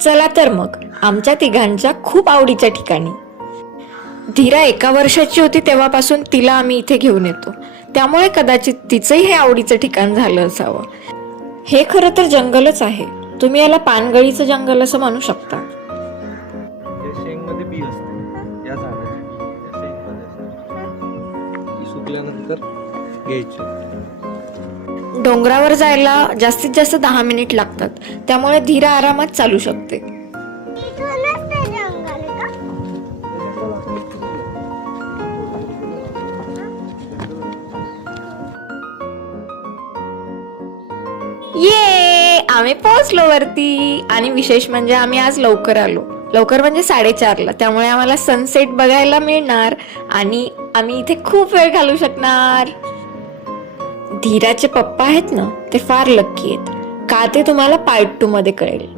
चला तर मग आमच्या तिघांच्या खूप आवडीच्या ठिकाणी. धीरा 1 वर्षाची होती तेव्हापासून तिला आम्ही इथे घेऊन येतो, त्यामुळे कदाचित तिचंही हे आवडीचं ठिकाण झालं असावं. हे खरं तर जंगलच आहे. तुम्ही याला पानगळीचं जंगल असं म्हणू शकता. शेंगमध्ये बी असते या झाडाची बी या शेंगमध्ये असते. ती सुकल्यानंतर घ्यायची. डोंगरावर जायला जास्तीत जास्त 10 मिनिट लागतात, त्यामुळे धीरा आरामात चालू शकते. ये आम्ही पोहोचलो वरती. आणि विशेष म्हणजे आम्ही आज लवकर आलो. लवकर म्हणजे 4:30ला, त्यामुळे आम्हाला सनसेट बघायला मिळणार आणि आम्ही इथे खूप वेळ घालवू शकणार. धीराचे पप्पा आहेत ना, ते फार लक्की आहेत. का ते तुम्हाला पार्ट 2 मध्ये कळेल.